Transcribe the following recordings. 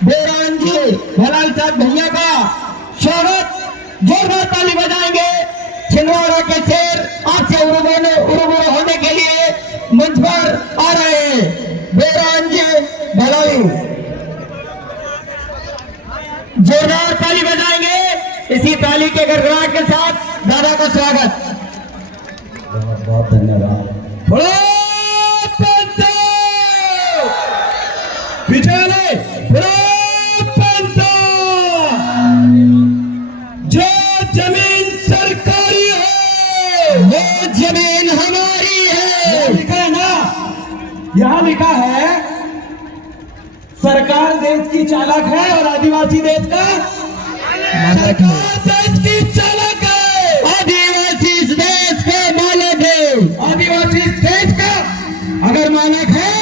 बेरान जी भलाल साहब भैया का स्वागत जोरदार ताली बजाएंगे। छिंदवाड़ा के शेर आज से उरुबुरु होने के लिए मंच पर आ रहे हैं। बेरान जी भलाल जोरदार ताली बजाएंगे। इसी ताली के गड़गड़ाहट के साथ दादा का स्वागत। बहुत बहुत धन्यवाद। जो जमीन सरकारी है वो जमीन हमारी है। लिखा है ना, यहाँ लिखा है सरकार देश की चालक है और आदिवासी देश का मालक है। देश की चालक है, आदिवासी इस देश का मालक है। आदिवासी इस देश का अगर मालक है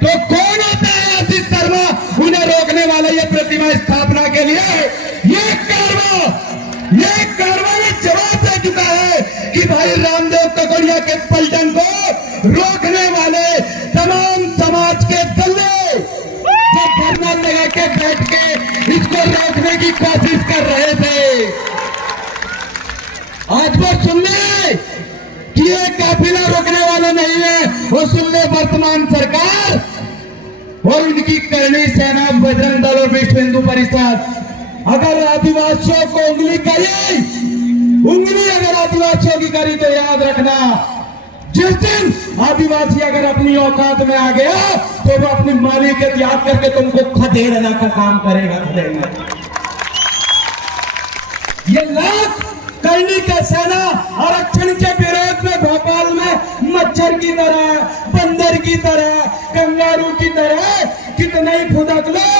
तो कौन होता है आशीष शर्मा उन्हें रोकने वाला? ये प्रतिमा स्थापना के लिए ये कारवा ने जवाब दे चुका है कि भाई रामदेव ककोड़िया के पलटन को रोकने वाले तमाम समाज के दल्ले जो धरना लगा के बैठ के इसको रोकने की कोशिश कर रहे थे, आज वो सुन ले कि ये काफिला रोकने वाला नहीं है। वो सुन ले वर्तमान सरकार और उनकी करनी सेना, बजरंग दल और विश्व हिंदू परिषद अगर आदिवासियों को उंगली अगर आदिवासियों की करी तो याद रखना, जिस दिन आदिवासी अगर अपनी औकात में आ गया तो वो अपनी मालिकियत याद करके तुमको खदेड़ना का काम करेगा। ये लाख करनी का सेना आरक्षण के विरोध में भोपाल में मच्छर की तरह, बंदर की तरह, कंगारू की तरह कितना ही फुदक लो,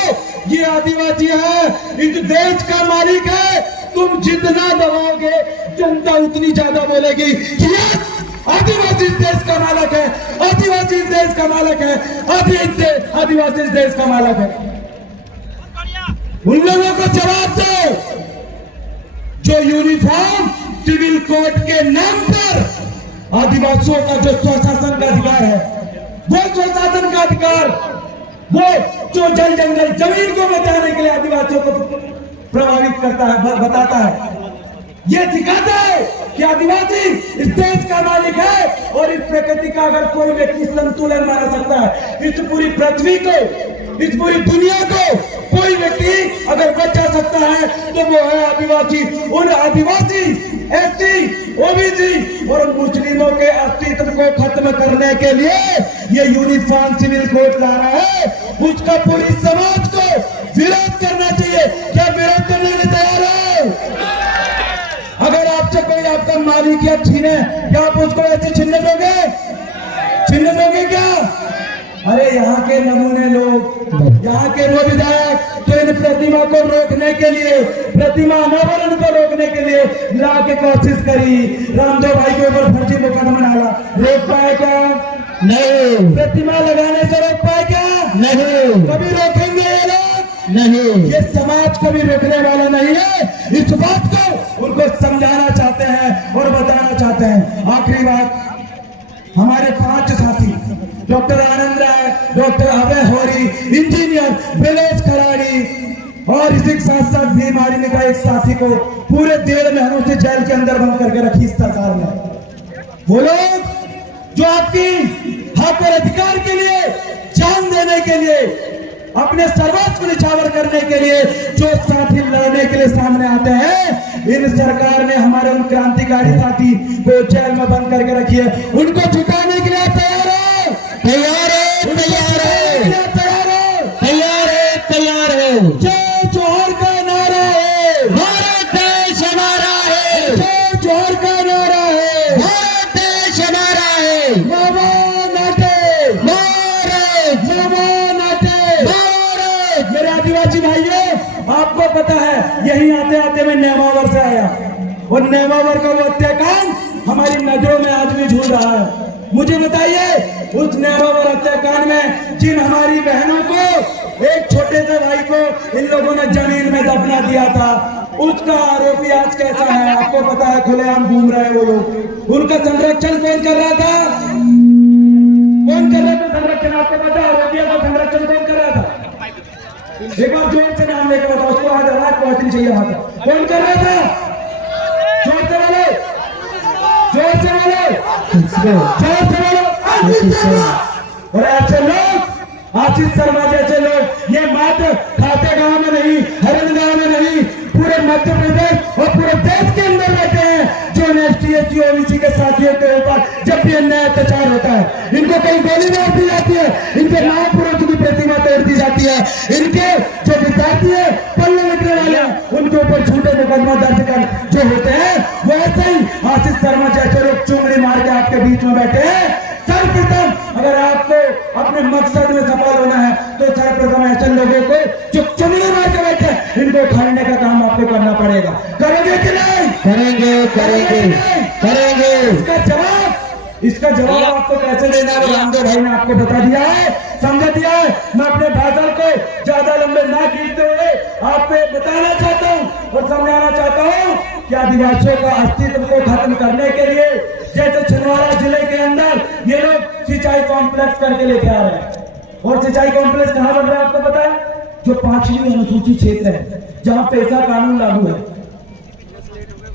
ये आदिवासी है, इस देश का मालिक है। तुम जितना दबाओगे जनता उतनी ज्यादा बोलेगी कि आदिवासी इस देश का मालिक है, आदिवासी इस देश का मालिक है, आदिवासी इस देश का मालिक है। उन लोगों को जवाब दो जो यूनिफॉर्म सिविल कोड के नाम पर आदिवासियों का जो स्वशासन का अधिकार है, वो स्वशासन का अधिकार, वो जो जल जंगल जमीन को बचाने के लिए आदिवासियों को प्रभावित करता है, बताता है, ये सिखाता है कि आदिवासी इस देश का मालिक है और इस प्रकृति का अगर कोई व्यक्ति संतुलन बना सकता है, इस पूरी पृथ्वी को, इस पूरी दुनिया को कोई व्यक्ति अगर बचा सकता है तो वो है आदिवासी। उन आदिवासी, एसटी, ओबीसी और मुस्लिमों के अस्तित्व को खत्म करने के लिए ये यूनिफॉर्म सिविल कोड ला रहा है। उसका पूरी समाज को विरोध करना चाहिए। क्या विरोध करने के लिए तैयार है? अगर आपसे कोई आपका मालिकियत छीने, क्या आप उसको ऐसे छीनने दोगे? छीनने दोगे क्या? अरे यहाँ के नमूने लोग, यहाँ के वो विधायक तो इन प्रतिमा को रोकने के लिए, प्रतिमा अनावरण को रोकने के लिए ला के कोशिश करी, रामदेव भाई के ऊपर फर्जी मुकदमा डाला, रोक पाए क्या? नहीं। प्रतिमा लगाने से रोक पाए क्या? नहीं। कभी रोकेंगे ये लोग? नहीं। ये समाज कभी रोकने वाला नहीं है। इस बात को उनको समझाना चाहते हैं और बताना चाहते हैं। आखिरी बात, हमारे 5 साथी डॉक्टर आनंद राय, डॉक्टर अभय होरी, इंजीनियर बिलेश खराड़ी और इसी के साथ साथ बीमारी में का एक साथी को पूरे 1.5 महीनों से जेल के अंदर बंद करके रखी इस सरकार ने। वो लोग जो आपकी हक और अधिकार के लिए जान देने के लिए, अपने सर्वस्व निछावर करने के लिए जो साथी लड़ने के लिए सामने आते हैं, इन सरकार ने हमारे उन क्रांतिकारी साथी को जेल में बंद करके रखी है। उनको छुटाने के लिए तैयार है, तैयार है, तैयार है, तैयार है, तैयार है, तैयार है। जय जोहर का नारा है, भारत देश हमारा है। जय जोहर का नारा है, भारत देश हमारा है। नमो नाटे भारत, नमो नाटे भारत। मेरे आदिवासी भाइयों, आपको पता है यहीं आते आते मैं नेमावर से आया और नेमावर का वो हत्याकांड हमारी नजरों में आज भी झूल रहा है। मुझे बताइए, उस नेमावर हत्याकांड में जिन हमारी बहनों को, एक छोटे से भाई को इन लोगों ने जमीन में दफना दिया था, उसका आरोपी आज कैसा है आपको पता है? खुलेआम घूम रहे हैं वो लोग। उनका संरक्षण कौन कर रहा था? कौन कर रहा था संरक्षण? आपको पता है आरोपियों का संरक्षण कौन कर रहा था? एक बार जोर से नाम लेकर बताओ, उसको आज आवाज पहुंचनी चाहिए वहां तक। कौन कर रहा था? जोर से बोलो, जोर से बोलो, जोर से बोलो। आशीष शर्मा। और ऐसे लोग, आशीष शर्मा जैसे लोग, ये मात्र खाते गांव में नहीं, हरियाणा गांव में नहीं, पूरे मध्य प्रदेश और पूरे देश के अंदर रहते हैं, जो एसटी एससी ओबीसी के साथियों के ऊपर जब भी अन्याय अत्याचार होता है, इनको कहीं गोली मार दी जाती है, इनके महापुरुषों की प्रतिमा तोड़ दी जाती है, इनके जो विद्यार्थी है, पढ़ने लिखने वाले हैं, उनके ऊपर झूठे मुकदमा दर्ज कर जो होते हैं, वैसे ही आशीष शर्मा जैसे लोग चुंगली मार के आपके बीच में बैठे हैं। सर्वप्रथम अगर आपको अपने मकसद में सफल होना है तो सर्वप्रथम ऐसे लोगों को जो चुंगली मार के बैठे, इनको उखाड़ने का काम आपको करना पड़ेगा। करोगे कि नहीं? करेंगे करेंगे करेंगे। इसका जवाब आपको कैसे देना है, रामदेव भाई ने आपको बता दिया है, समझा दिया है। मैं अपने भाषण को ज्यादा लंबे ना खींचते हुए आपको बताना चाहता हूँ और समझाना चाहता हूँ कि आदिवासियों का अस्तित्व को खत्म करने के लिए जैसे छिंदवाड़ा जिले के अंदर ये लोग सिंचाई कॉम्प्लेक्स करके लेके आ रहे हैं। और सिंचाई कॉम्प्लेक्स कहाँ बन रहा है आपको पता है? जो 5वीं अनुसूची क्षेत्र है, जहाँ पेशा कानून लागू है।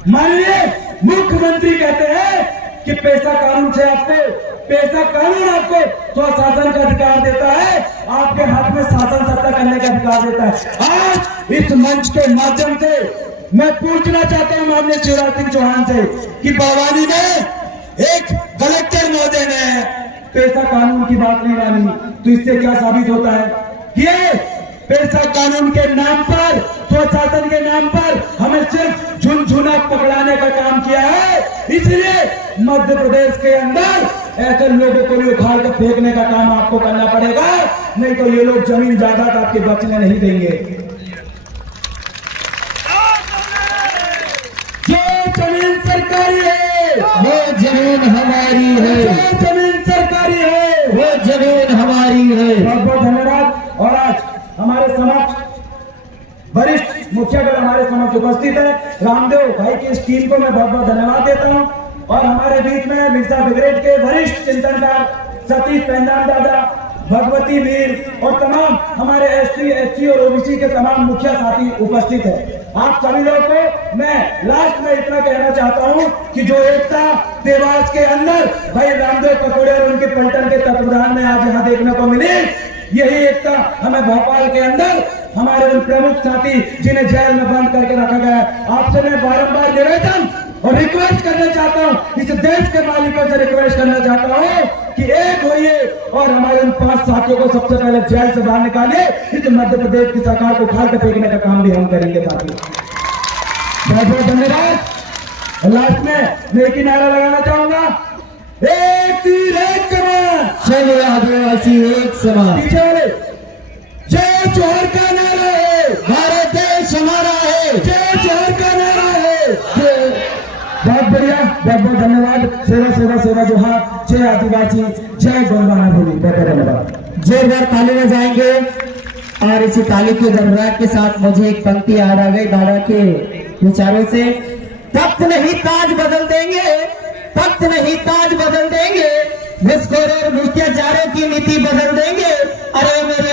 माननीय मुख्यमंत्री कहते हैं कि पेशा कानून से आपको, पेशा कानून आपको स्वशासन का अधिकार देता है, आपके हाथ में शासन सत्ता करने का अधिकार देता है। आज इस मंच के माध्यम से मैं पूछना चाहता हूं माननीय शिवराज सिंह चौहान से कि बवानी में एक कलेक्टर महोदय ने पेशा कानून की बात नहीं मानी, तो इससे क्या साबित होता है कि पेशा कानून के नाम पर, स्वशासन के नाम पर हमें सिर्फ झुनझुना पकड़ाने का काम किया है। इसलिए मध्य प्रदेश के अंदर ऐसे लोगों को भी उखाड़ कर फेंकने का काम आपको करना पड़ेगा, नहीं तो ये लोग जमीन जायदाद आपके बचने नहीं देंगे। जो जमीन सरकारी है वो जमीन हमारी है, जो जमीन सरकारी है वो जमीन हमारी है। बहुत बहुत धन्यवाद। और आज हमारे समक्ष वरिष्ठ मुखियागण हमारे समक्ष उपस्थित है। रामदेव भाई की इस टीम को मैं बहुत बहुत धन्यवाद देता हूं। और हमारे बीच में मिर्जा ब्रिगेड के वरिष्ठ चिंतनकार सतीश पेंदान दादा, भगवती मीर और तमाम हमारे एसटी एससी और ओबीसी के तमाम मुखिया साथी उपस्थित है। आप सभी लोगों को मैं लास्ट में इतना कहना चाहता हूं कि जो एकता देवास के अंदर भाई रामदेव पकौड़े और उनके पलटन के तत्वाधान में आज यहाँ देखने को मिली, यही एकता हमें भोपाल के अंदर हमारे उन प्रमुख साथी जिन्हें जेल में बंद करके रखा गया है। आपसे मैं बारंबार निवेदन और रिक्वेस्ट करना चाहता हूं, इस देश के मालिकों से रिक्वेस्ट करना चाहता हूं कि एक होइए और हमारे उन 5 साथियों को सबसे पहले जेल से बाहर निकालिए। इस मध्य प्रदेश की सरकार को उखाड़ के फेंकने का काम भी हम करेंगे साथियों। बहुत बहुत धन्यवाद। लास्ट में मैं एक ही नारा लगाना चाहूंगा, एक तीर एक कमान, चलो आदिवासी एक समान। पीछे वाले जय जोहर का नारा है, भारत देश हमारा है, जय जोहर का नारा है। बहुत बढ़िया, बहुत बहुत धन्यवाद। सेवा सेवा सेवा जोहार, जय आदिवासी, जय गोंडवाना भूमि। बहुत बहुत धन्यवाद। जोरदार ताली बजाएंगे। और इसी ताली की गड़गड़ाहट के साथ मुझे एक पंक्ति याद आ गई दादा के विचारों से। तख्त नहीं ताज बदल देंगे, तख्त नहीं ताज बदल देंगे, घुसखोर और भ्रष्टाचारों की नीति बदल देंगे। अरे मेरे